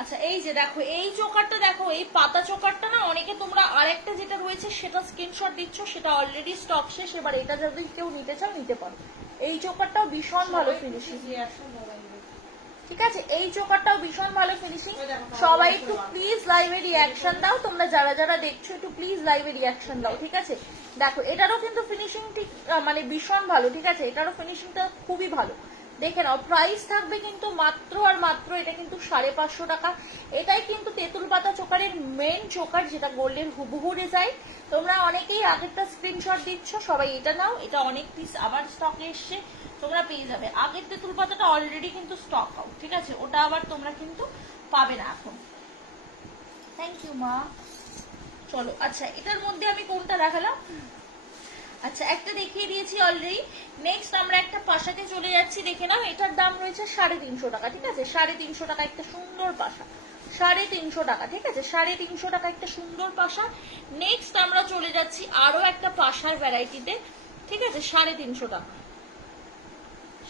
আচ্ছা এই যে দেখো, এই চোকারটা দেখো, এই পাতা চোকারটা না, অনেকে তোমরা আরেকটা যেটা রয়েছে সেটা স্ক্রিনশট দিচ্ছ, সেটা অলরেডি স্টক শেষ। এবার এটা যদি কেউ নিতে চাও নিতে পারো। এই চোকারটাও ভীষণ ভালো ফিনিশিং, ঠিক আছে? এই চোকারটাও ভীষণ ভালো ফিনিশিং। সবাই একটু প্লিজ লাইভে রিয়াকশন দাও, তোমরা যারা যারা দেখছো একটু প্লিজ লাইভে রিয়াকশন দাও, ঠিক আছে? দেখো এটারও কিন্তু ফিনিশিং ঠিক মানে ভীষণ ভালো, ঠিক আছে? এটারও ফিনিশিংটা খুবই ভালো, দেখে নাও। প্রাইস থাকবে কিন্তু মাত্র আর মাত্র, এটা কিন্তু 550 টাকা। এটাই কিন্তু তেঁতুল পাতা চোকারের মেন চোকার, যেটা গোল্ডের হুবহু ডিজাইন। তোমরা অনেকেই আগেরটা স্ক্রিনশট দিচ্ছ, সবাই এটা নাও, এটা অনেক পিস আবার স্টকে এসছে, তোমরা পেয়ে যাবে। আগের তেঁতুল পাতাটা অলরেডি কিন্তু স্টক আউট, ঠিক আছে? ওটা আবার তোমরা কিন্তু পাবে না এখন। থ্যাংক ইউ মা। চলো আচ্ছা এটার মধ্যে আমি কোনটা দেখালাম? আচ্ছা একটা দেখিয়ে দিয়েছি অলরেডি। নেক্সট আমরা একটা পাশাতে চলে যাচ্ছি, দেখে নাও, এটার দাম রয়েছে 350 টাকা, ঠিক আছে? 350 টাকা একটা সুন্দর পাশা, 350 টাকা, ঠিক আছে? 350 টাকা একটা সুন্দর পাশা। নেক্সট আমরা চলে যাচ্ছি আরো একটা পাশার ভ্যারাইটিতে, ঠিক আছে? 350 টাকা,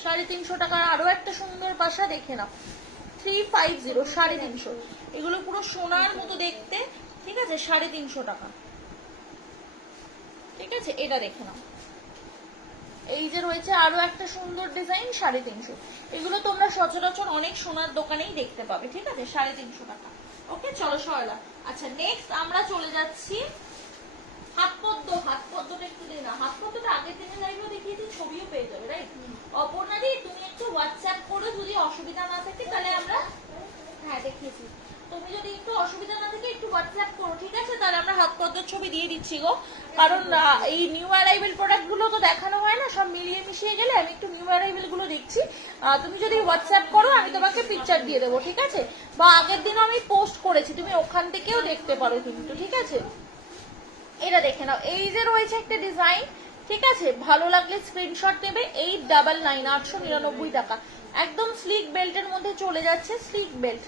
350 টাকার আরো একটা সুন্দর পাশা, দেখে নাও। 350, 350। এগুলো পুরো সোনার মতো দেখতে, ঠিক আছে? 350 টাকা, ঠিক আছে? এটা দেখে নাও। এই যে রয়েছে আরো একটা সুন্দর ডিজাইন, 350। এগুলো তোমরা সচরাচর অনেক সোনার দোকানেই দেখতে পাবে, ঠিক আছে? 350 টাকা। ওকে চলো সরলা। আচ্ছা নেক্সট আমরা চলে যাচ্ছি হাত পদ্ম। হাত পদ্মটা একটু দে না, হাত পদ্মটা আগের দিনে লাইভেও দেখিয়েছি, ছবিও পেয়ে যাবে, রাইট? অপর্ণা দি তুমি একটু হোয়াটসঅ্যাপ করো, যদি অসুবিধা না থাকে তাহলে আমরা, হ্যাঁ দেখিয়েছি, তুমি যদি একটু অসুবিধা না থাকে একটু হোয়াটসঅ্যাপ করো, ঠিক আছে? তাহলে আমরা হাত পদ্মের ছবি দিয়ে দিচ্ছি গো, কারণ এই নিউ অ্যারাইভেল প্রোডাক্ট গুলো তো দেখানো হয় না, সব মিলিয়ে মিশিয়ে গেলে আমি একটু নিউ অ্যারাইভেল গুলো দেখছি। তুমি যদি হোয়াটসঅ্যাপ করো আমি তোমাকে পিকচার দিয়ে দেবো, ঠিক আছে? বা আগের দিনও আমি পোস্ট করেছি, তুমি ওখান থেকেও দেখতে পারো কিন্তু, ঠিক আছে? এটা দেখে নাও, এই যে রয়েছে একটা ডিজাইন, ঠিক আছে, ভালো লাগলে স্ক্রিনশট নেবে। 899 899 টাকা, একদম স্লিক বেল্টের মধ্যে চলে যাচ্ছে, স্লিক বেল্ট,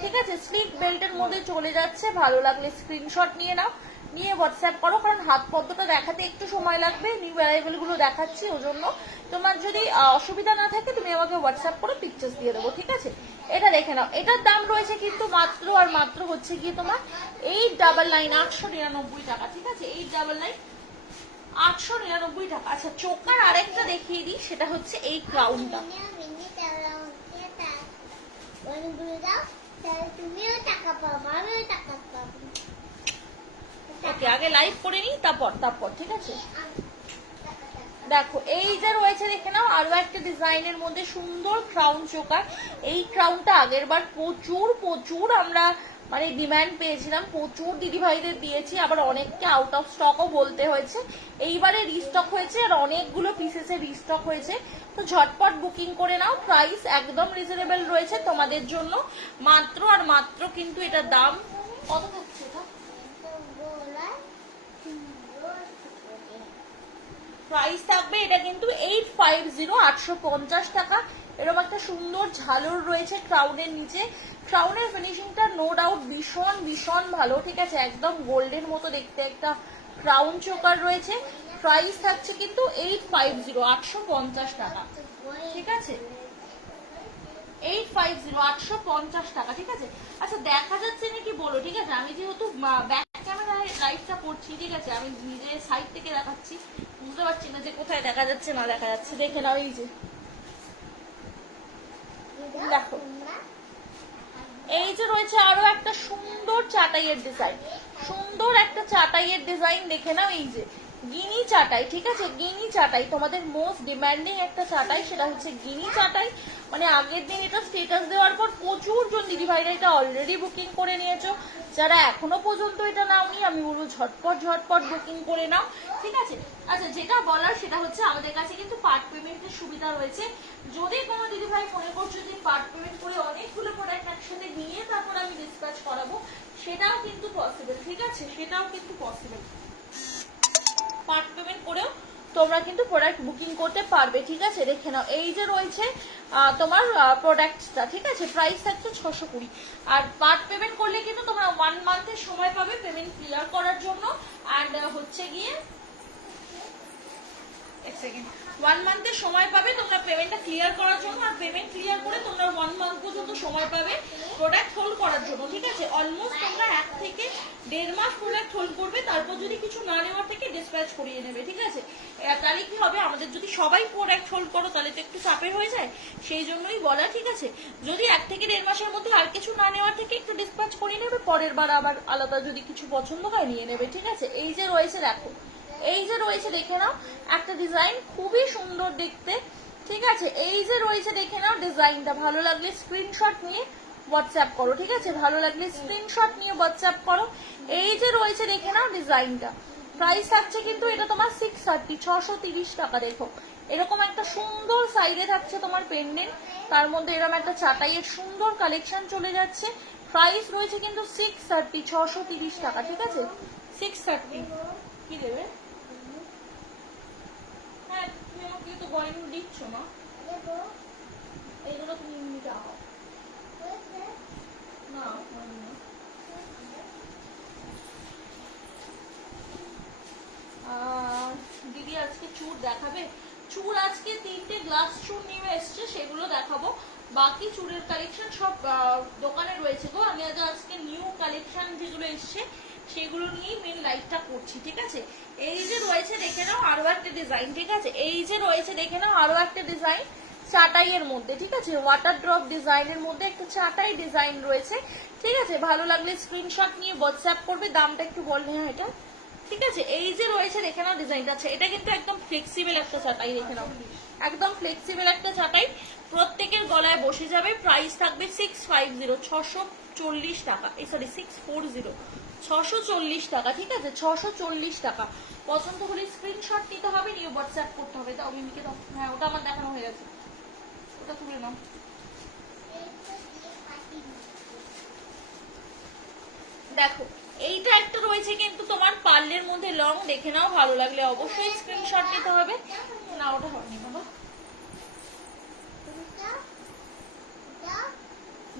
ঠিক আছে, স্লিক বেল্টের মধ্যে চলে যাচ্ছে। ভালো লাগলে স্ক্রিনশট নিয়ে নাও, নিয়ে হোয়াটসঅ্যাপ করো, কারণ হাত পদ্মটা দেখাতে একটু সময় লাগবে, নিউ অ্যারাইভেল গুলো দেখাচ্ছি ওজন্য। তোমার যদি অসুবিধা না থাকে তুমি আমাকে হোয়াটসঅ্যাপ করে পিকচার্স দিয়ে দেবো, ঠিক আছে। এটা দেখে নাও, এটার দাম রয়েছে কিন্তু মাত্র আর মাত্র হচ্ছে গিয়ে তোমার 899 899 টাকা, ঠিক আছে, 899 899 টাকা। আচ্ছা, চোকার আরেকটা দেখিয়ে দিই, সেটা হচ্ছে এই ক্রাউনটা। ওকে, আগে লাইভ করে নিই, তারপর ঠিক আছে। দেখো, এই যে রয়েছে দেখে নাও, আরো একটা ডিজাইনের মধ্যে সুন্দর ক্রাউন চোকার। এই ক্রাউনটা আগের বার প্রচুর আমরা মানে ডিমান্ড পেয়েছিলাম, প্রচুর দিদিভাইদের দিয়েছি, আবার অনেককে আউট অফ স্টকও বলতে হয়েছে। এইবারে রিস্টক হয়েছে আর অনেকগুলো পিসেসে রিস্টক হয়েছে, তো ঝটপট বুকিং করে নাও। প্রাইস একদম রিজনেবল রয়েছে তোমাদের জন্য, মাত্র আর মাত্র কিন্তু এটার দাম কত থাকছে এটা? প্রাইস থাকবে এটা কিন্তু 850 850 টাকা। এরকম একটা সুন্দর ঝালর রয়েছে ক্রাউনের নিচে। ক্রাউনের ফিনিশিংটা নো ডাউট ভীষণ ভালো, ঠিক আছে, একদম গোল্ডের মতো দেখতে একটা ক্রাউন চোকার রয়েছে। প্রাইস থাকছে কিন্তু 850 850 টাকা, ঠিক আছে, 850 850 টাকা, ঠিক আছে। আচ্ছা, দেখা যাচ্ছে নাকি বলো, ঠিক আছে, আমি যেহেতু ব্যাক ক্যামেরায় লাইভটা করছি, ঠিক আছে, আমি নিজে সাইড থেকে দেখাচ্ছি, বুঝতে পারছি না যে কোথায় দেখা যাচ্ছে না দেখা যাচ্ছে। দেখে নাও, এই যে দেখো, এই যে রয়েছে আরো একটা সুন্দর চাটাইয়ের ডিজাইন, সুন্দর একটা চাটাইয়ের ডিজাইন দেখে নাও। এই যে গিনি চাটাই, ঠিক আছে, গিনি চাটাই তোমাদের মোস্ট ডিমান্ডিং একটা চাটাই, সেটা হচ্ছে গিনি চাটাই। মানে আগের দিন এটা স্টেটাস দেওয়ার পর প্রচুর জন দিদিভাইরা এটা অলরেডি বুকিং করে নিয়েছো। যারা এখনো পর্যন্ত এটা নাওনি, আমি বলবো ঝটপট বুকিং করে নাও, ঠিক আছে। আচ্ছা, যেটা বলার সেটা হচ্ছে আমাদের কাছে কিন্তু পার্ট পেমেন্টের সুবিধা রয়েছে। যদি কোনো দিদিভাই মনে করছো যে পার্ট পেমেন্ট করে অনেকগুলো প্রোডাক্ট একসাথে নিয়ে তারপর আমি ডিসপ্যাচ করাবো, সেটাও কিন্তু পসিবল, ঠিক আছে, সেটাও কিন্তু পসিবল। পার্ট পেমেন্ট করেও তোমরা কিন্তু প্রোডাক্ট বুকিং করতে পারবে, ঠিক আছে। দেখে নাও, এই যে রয়েছে তোমার প্রোডাক্টটা, ঠিক আছে, প্রাইস থাকছে 620। আর পার্ট পেমেন্ট করলে কিন্তু তোমরা 1 মান্থের সময় পাবে পেমেন্ট ক্লিয়ার করার জন্য। অ্যান্ড হচ্ছে গিয়ে 1 মান্থের সময় পাবে তোমরা পেমেন্টটা ক্লিয়ার করার জন্য। আর পেমেন্ট ক্লিয়ার করে তোমরা 1 মান্থ পর্যন্ত সময় পাবে প্রোডাক্ট হোল্ড করার জন্য, ঠিক আছে। অলমোস্ট তোমরা 1 থেকে 1.5 মাস প্রোডাক্ট হোল্ড করবে, তারপর যদি কিছু না নেওয়ার থেকে ডিসপ্যাচ করিয়ে নেবে, ঠিক আছে। তাহলে কি হবে, আমাদের যদি সবাই প্রোডাক্ট হোল্ড করো তাহলে তো একটু চাপের হয়ে যায়, সেই জন্যই বলা, ঠিক আছে। যদি 1 থেকে 1.5 মাসের মধ্যে আর কিছু না নেওয়ার থেকে একটু ডিসপ্যাচ করিয়ে নেবে, পরের বার আবার আলাদা যদি কিছু পছন্দ হয় নিয়ে নেবে, ঠিক আছে। এই যে রয়েছে দেখো, এই যে রয়েছে দেখে নাও একটা ডিজাইন, খুবই সুন্দর দেখতে, ঠিক আছে। এই যে রয়েছে দেখে নাও ডিজাইনটা, ভালো লাগলে স্ক্রিনশট নিয়ে হোয়াটসঅ্যাপ করো, ঠিক আছে, ভালো লাগলে স্ক্রিনশট নিয়ে হোয়াটসঅ্যাপ করো। এই যে রয়েছে দেখে নাও ডিজাইনটা, প্রাইস থাকছে কিন্তু এটা তোমার 630 630 টাকা। দেখো, এরকম একটা সুন্দর সাইডে থাকছে তোমার পেন্ডেন্ট, তার মধ্যে এরকম একটা চাটাইয়ের সুন্দর কালেকশন চলে যাচ্ছে। প্রাইস রয়েছে কিন্তু 630 630 টাকা, ঠিক আছে, 630। কি দেবে? হ্যাঁ, তুমি আমাকে তো গয়না দিচ্ছ না, এইগুলো তুমি নিতে আও না। দিদি আজকে চুর দেখাবে, চুর আজকে 3টে গ্লাস চুর নিয়ে এসছে, সেগুলো দেখাবো। বাকি চুরের কালেকশন সব দোকানে রয়েছে গো। আমি আজকে নিউ কালেকশন যেগুলো এসছে সেগুলো নিয়েই মেন লাইভটা করছি, ঠিক আছে। এই যে রয়েছে দেখে নাও আরো একটা ডিজাইন, ঠিক আছে, এই যে রয়েছে দেখে নাও আরো একটা ডিজাইন চাটাইয়ের মধ্যে, ঠিক আছে, ওয়াটার ড্রপ ডিজাইনের মধ্যে একটা চাটাই ডিজাইন রয়েছে, ঠিক আছে। ভালো লাগলে স্ক্রিনশট নিয়ে হোয়াটসঅ্যাপ করবে। দামটা একটু বললে হ্যাঁ এটা, ঠিক আছে। এই যে রয়েছে দেখে নাও ডিজাইনটা, আছে এটা কিন্তু একদম ফ্লেক্সিবল একটা চাটাই, দেখে নাও একদম ফ্লেক্সিবল একটা চাটাই, প্রত্যেকের গলায় বসে যাবে। প্রাইস থাকবে 650 640 টাকা, এই সরি 640 640 টাকা, ঠিক আছে, 640 টাকা। পছন্দ হলে স্ক্রিনশট নিতে হবে, নিয়ে হোয়াটসঅ্যাপ করতে হবে। দাও মিমিকে দাও, হ্যাঁ ওটা আমার দেখানো হয়ে গেছে, ওটা তুলে নাও। দেখো, এইটা একটা রয়েছে কিন্তু তোমার পার্লের মধ্যে লং, দেখে নাও, ভালো লাগলে অবশ্যই স্ক্রিনশট নিতে হবে। না ওটা হয়নি বাবা,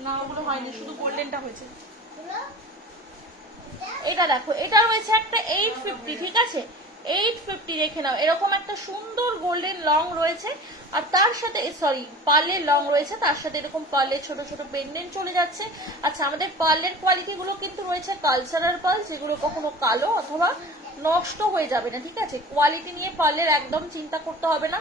না ওগুলো হয়নি, শুধু গোল্ডেনটা হয়েছে। এটা দেখো, এটা রয়েছে একটা 850, ঠিক আছে 850, দেখে নাও এরকম একটা সুন্দর গোল্ডেন লং রয়েছে, আর তার সাথে সরি পার্লের লং রয়েছে, তার সাথে এরকম পার্লের ছোট ছোট পেন্ডেন্ট চলে যাচ্ছে। আচ্ছা, আমাদের পার্লের কোয়ালিটি গুলো কিন্তু রয়েছে কালচারাল পার্ল, যেগুলো কখনো কালো অথবা নষ্ট হয়ে যাবে না, ঠিক আছে। কোয়ালিটি নিয়ে পার্লের একদম চিন্তা করতে হবে না,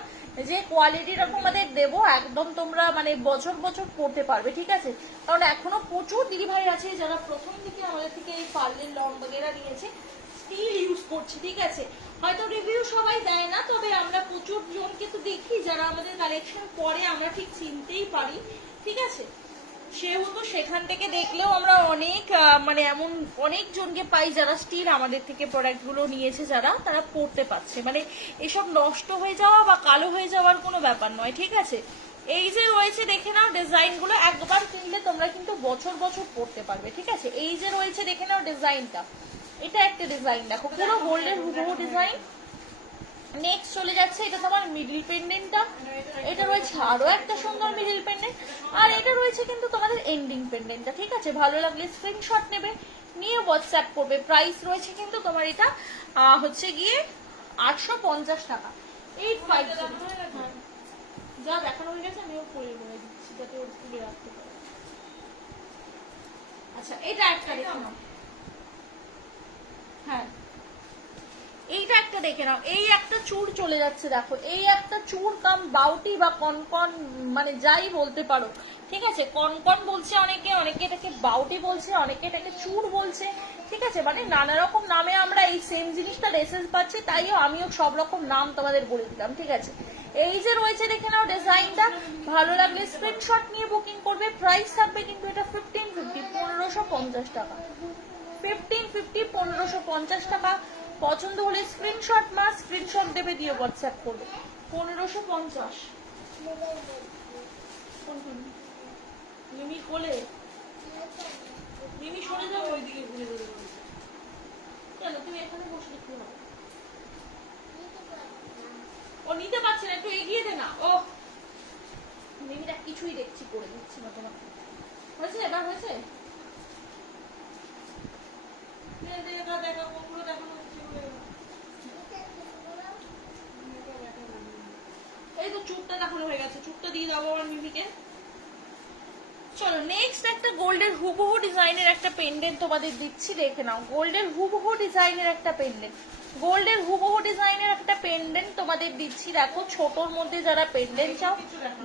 যে কোয়ালিটির আমাদের দেবো একদম তোমরা মানে বছর বছর পড়তে পারবে, ঠিক আছে। কারণ এখনো প্রচুর দিদি ভাই আছে যারা প্রথম দিকে আমাদের থেকে এই পার্লের লং বগেরা নিয়েছে, স্টিল ইউজ করছে, ঠিক আছে। হয়তো রিভিউ সবাই দেয় না, তবে আমরা প্রচুর জনকে তো দেখি যারা আমাদের কালেকশন পরে আমরা ঠিক চিনতেই পারি, ঠিক আছে। সেহেতু সেখান থেকে দেখলেও আমরা অনেক মানে এমন অনেক জনকে পাই যারা স্টিল আমাদের থেকে প্রোডাক্ট গুলো নিয়েছে, যারা তারা পড়তে পারছে, মানে এসব নষ্ট হয়ে যাওয়া বা কালো হয়ে যাওয়ার কোনো ব্যাপার নয়, ঠিক আছে। এই যে রয়েছে দেখে নাও ডিজাইন গুলো, একবার কিনলে তোমরা কিন্তু বছর বছর পড়তে পারবে, ঠিক আছে। এই যে রয়েছে দেখে নাও ডিজাইনটা, এটা একটা ডিজাইন দেখো, পুরো গোল্ডের হুবহু ডিজাইন। নেক্সট চলে যাচ্ছে, এটা তোমার মিডল পেন্ডেন্টটা, এটা রয়েছে আরো একটা সুন্দর মিডল পেন্ডেন্ট, আর এটা রয়েছে কিন্তু তোমাদের এন্ডিং পেন্ডেন্টটা, ঠিক আছে। ভালো লাগলে স্ক্রিনশট নেবে, নিয়ে হোয়াটসঅ্যাপ করবে। প্রাইস রয়েছে কিন্তু তোমার এটা হচ্ছে গিয়ে 850 টাকা। 850 যা দেখানো হয়ে গেছে আমিও পরে বলে দিচ্ছি যাতে ওর তুলে রাখতে পারে। আচ্ছা, এটা একটা দেখে নাও, হ্যাঁ এইটা একটা দেখে নাও, এই একটা চুড় চলে যাচ্ছে দেখো, এই একটা চুড় কাম বাউটি বা কনকন মানে যাই বলতে পারো, ঠিক আছে। কনকন বলছে অনেকে, অনেকে এটাকে বাউটি বলছে, অনেকে এটাকে চুড় বলছে, ঠিক আছে। মানে নানা রকম নামে আমরা এই সেম জিনিসটা রেসেস পাচ্ছি, তাইও আমিও সব রকম নাম তোমাদের বলে দিলাম, ঠিক আছে। এই যে রয়েছে দেখে নাও ডিজাইনটা, ভালো লাগলে স্ক্রিনশট নিয়ে বুকিং করবে। প্রাইস থাকবে কিন্তু এটা 1550, 1550 টাকা, 1550, 1550 টাকা। পছন্দ হলে স্ক্রিনশট মা স্ক্রিনশট দেবে, দিয়ে হোয়াটসঅ্যাপ করবে। 1550 মিমি কোলে, মিমি সরে যাও ওইদিকে, ঘুরে ঘুরে কেন তুমি এখানে বসে দেখতে হবে, ও নিতে পারছে না, একটু এগিয়ে দে না। ও মিমিটা কিছুই দেখছি, করে দিচ্ছি না তোমাকে। হয়েছে, এবার হয়েছে, দেখা দেখা কোনগুলো দেখানো হচ্ছে, এই তো চুপটা দেখানো হয়ে গেছে, চুপটা দিয়ে যাবো আমার মিমিকে। চলো নেক্সট একটা গোল্ডের হুবহু ডিজাইনের একটা পেন্ডেন্ট তোমাদের দিচ্ছি, দেখে নাও। গোল্ডের হুবহু ডিজাইনের একটা পেন্ডেন্ট, গোল্ডের হুবহু ডিজাইনের একটা পেন্ডেন্ট তোমাদের দিচ্ছি, দেখো ছোটর মধ্যে যারা পেন্ডেন্ট চাও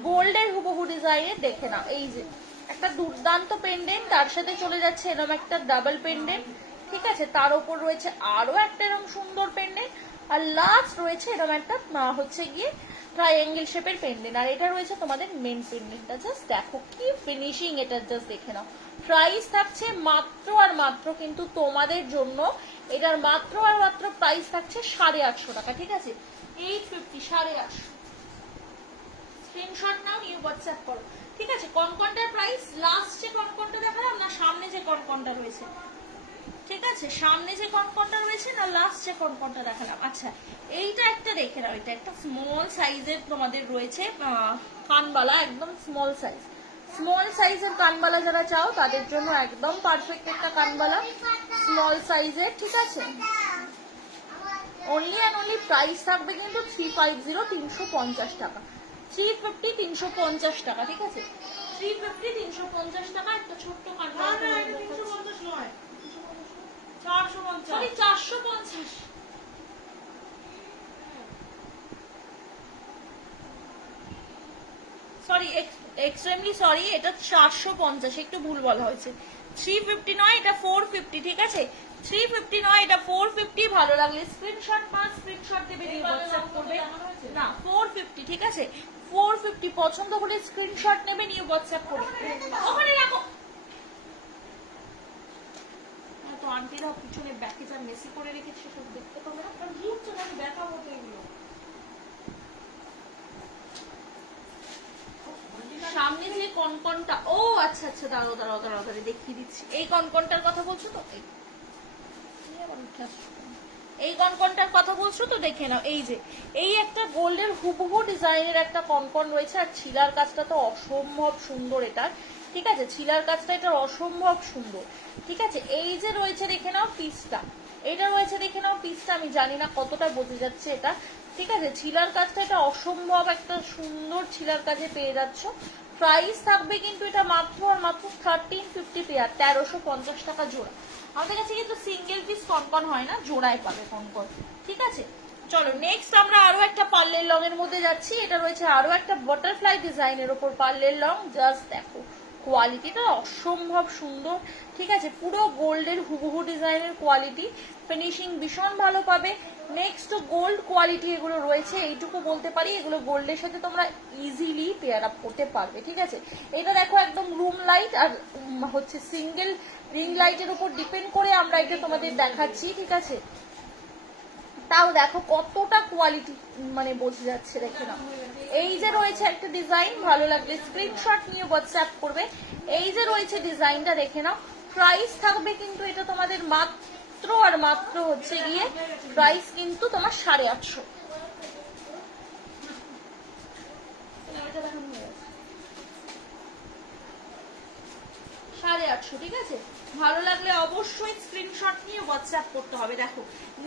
গোল্ডের হুবহু ডিজাইনের, দেখে নাও। এই যে একটা দুর্দান্ত পেন্ডেন্ট, তার সাথে চলে যাচ্ছে এরকম একটা ডাবল পেন্ডেন্ট, ঠিক আছে। তার উপর রয়েছে আরো একটা এরকম সুন্দর পেন্ডেন্ট, আর লাস্ট রয়েছে এরকম একটা হচ্ছে গিয়ে ট্রায়াঙ্গেল শেপের পেন্ডেন্ট, আর এটা রয়েছে তোমাদের মেন পেন্ডেন্টটা। জাস্ট দেখো কি ফিনিশিং, এটা জাস্ট দেখে নাও। প্রাইস থাকছে মাত্র আর মাত্র কিন্তু তোমাদের জন্য, এটার মাত্র আর মাত্র প্রাইস থাকছে 850 টাকা, ঠিক আছে। 850, 850। স্ক্রিনশট নাও, নিয়ে হোয়াটসঅ্যাপ করো, ঠিক আছে। কনকনটার প্রাইস, লাস্ট যে কনকনটা দেখালাম না, সামনে যে কনকনটা রয়েছে, ঠিক আছে, সামনে যে কনকনটা রয়েছে না, লাস্ট যে কনকনটা দেখালাম। আচ্ছা, এইটা একটা দেখে নাও, এটা একটা স্মল সাইজের তোমাদের রয়েছে কানবালা, একদম স্মল সাইজ, স্মল সাইজের কানবালা যারা চাও তাদের জন্য একদম পারফেক্ট একটা কানবালা, স্মল সাইজের, ঠিক আছে। অনলি অ্যান্ড অনলি প্রাইস থাকবে কিন্তু 350, 350 টাকা, 350, 350 টাকা, ঠিক আছে। 350, 350 টাকা একটা ছোট্ট কানবালা, 350 নয়, 450, সরি 450, সরি এক্সট্রিমলি সরি, এটা 450, একটু ভুল বলা হয়েছে। 350 নয়, এটা 450, ঠিক আছে। 350 নয়, এটা 450। ভালো লাগলে স্ক্রিনশট মা স্ক্রিনশট দেবে, দিয়ে হোয়াটসঅ্যাপ করবে। না 450, ঠিক আছে 450। পছন্দ হলে স্ক্রিনশট নেবে, নিয়ে হোয়াটসঅ্যাপ করবে। ওখানে রাখো তো, আন্টিরা পিছনে ব্যাকে যা মেসি করে রেখেছে সব দেখতে পাবে না, কারণ ঘুরছে মানে দেখাবো তো এগুলো। সামনে যে কনকনটা, ও আচ্ছা আচ্ছা, দাঁড়াও দাঁড়াও দাঁড়াও দাঁড়াও দেখিয়ে দিচ্ছি। এই কনকনটার কথা বলছো তো, এই কনকনটার কথা বলছো তো, দেখে নাও। এই যে এই একটা গোল্ডের হুবহু ডিজাইনের একটা কনকন রয়েছে, আর ছিলার কাজটা তো অসম্ভব সুন্দর এটার, ঠিক আছে। ছিলার কাজটা এটার অসম্ভব সুন্দর, ঠিক আছে। এই যে রয়েছে দেখে নাও পিসটা, এটা রয়েছে দেখে নাও পিসটা, আমি জানি না কতটা বোঝা যাচ্ছে এটা, ঠিক আছে। ছিলার কাজটা এটা অসম্ভব একটা সুন্দর ছিলার কাজে পেয়ে যাচ্ছ। প্রাইস থাকবে কিন্তু এটা মাত্র আর মাত্র 1350 পেয়ার, 1350 টাকা জোড়া। আমাদের কাছে কিন্তু সিঙ্গেল পিস কনকন হয় না, জোড়ায় পাবে কনকন, ঠিক আছে। চলো নেক্সট আমরা আরো একটা পার্লের লং এর মধ্যে যাচ্ছি। এটা রয়েছে আরো একটা বাটারফ্লাই ডিজাইনের উপর পার্লের লং। জাস্ট দেখো কোয়ালিটিটা অসম্ভব সুন্দর, ঠিক আছে। পুরো গোল্ডের হুবহু ডিজাইনের কোয়ালিটি, ফিনিশিং ভীষণ ভালো পাবে। নেক্সট গোল্ড কোয়ালিটি এগুলো রয়েছে, এইটুকু বলতে পারি এগুলো গোল্ডের সাথে তোমরা ইজিলি পেয়ার আপ করতে পারবে, ঠিক আছে। এটা দেখো একদম রুম লাইট আর হচ্ছে সিঙ্গেল রিং লাইটের উপর ডিপেন্ড করে আমরা এটা তোমাদের দেখাচ্ছি, ঠিক আছে। তাও দেখো কতটা কোয়ালিটি মানে বোঝা যাচ্ছে, দেখে নাও। এই যে রয়েছে একটা ডিজাইন, ভালো লাগলে স্ক্রিনশট নিয়ে হোয়াটসঅ্যাপ করবে। এই যে রয়েছে ডিজাইনটা দেখে নাও। প্রাইস থাকবে কিন্তু এটা তোমাদের মাত্র আর মাত্র হচ্ছে গিয়ে প্রাইস কিন্তু তোমার 850। 850, ঠিক আছে। ভালো লাগলে অবশ্যই স্ক্রিনশট নিয়ে হোয়াটসঅ্যাপ করতে হবে। দেখো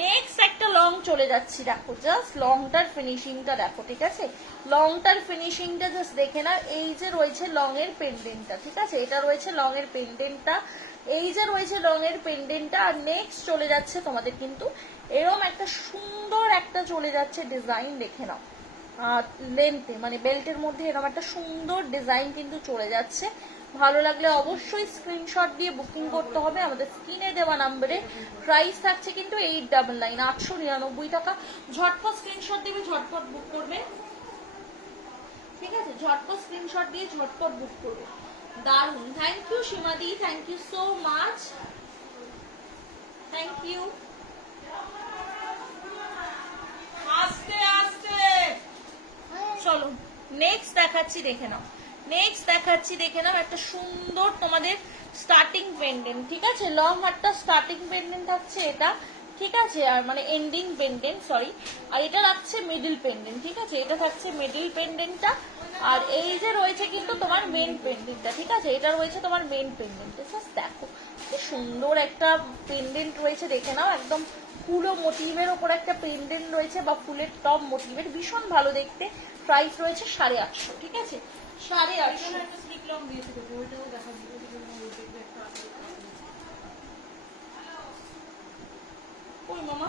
নেক্সট একটা লং চলে যাচ্ছি, দেখো জাস্ট লংটার ফিনিশিংটা দেখো, ঠিক আছে। লংটার ফিনিশিংটা জাস্ট দেখে না। এই যে রয়েছে লং এর পেন্ডেন্টটা, ঠিক আছে, এটা রয়েছে লং এর পেন্ডেন্টটা। এই যে রয়েছে লং এর পেন্ডেন্টটা, আর নেক্সট চলে যাচ্ছে তোমাদের কিন্তু এরকম একটা সুন্দর একটা চলে যাচ্ছে ডিজাইন, দেখে নাও। লেন্থে মানে বেল্টের মধ্যে এরকম একটা সুন্দর ডিজাইন কিন্তু চলে যাচ্ছে। ভালো লাগলে অবশ্যই স্ক্রিনশট দিয়ে বুকিং করতে হবে আমাদের স্ক্রিনে দেওয়া নাম্বারে। প্রাইস থাকছে কিন্তু 899, 899 টাকা। ঝটপট স্ক্রিনশট দেবে, ঝটপট বুক করবে, ঠিক আছে। ঝটপট স্ক্রিনশট দিয়ে ঝটপট বুক করবে। দারুন, থ্যাংক ইউ সীমাদি, thank you so much, thank you. আস্তে আস্তে চলো নেক্সট দেখাচ্ছি, দেখে নাও। নেক্সট দেখাচ্ছি দেখে নাও একটা সুন্দর তোমাদের স্টার্টিং পেন্ডেন্ট, ঠিক আছে। লং হাতটা স্টার্টিং পেন্ডেন্ট থাকছে এটা, ঠিক আছে। আর মানে এন্ডিং পেন্ডেন্ট, সরি। আর এটা রাখছে মিডল পেন্ডেন্ট, ঠিক আছে। এটা থাকছে মিডল পেন্ডেন্টটা। আর এই যে রয়েছে কিন্তু তোমার মেন পেন্ডেন্টটা, ঠিক আছে। এটা রয়েছে তোমার মেন পেন্ডেন্ট। জাস্ট দেখো কি সুন্দর একটা পেন্ডেন্ট রয়েছে, দেখে নাও। একদম ফুলো মোটিভের ওপর একটা পেন্ডেন্ট রয়েছে, বা ফুলের টপ মোটিভের, ভীষণ ভালো দেখতে। প্রাইস রয়েছে 850, ঠিক আছে। 850। একটা স্লিপ লং দিয়েছে, ওইটাও দেখা দিবে একটা আছে। ওই মামা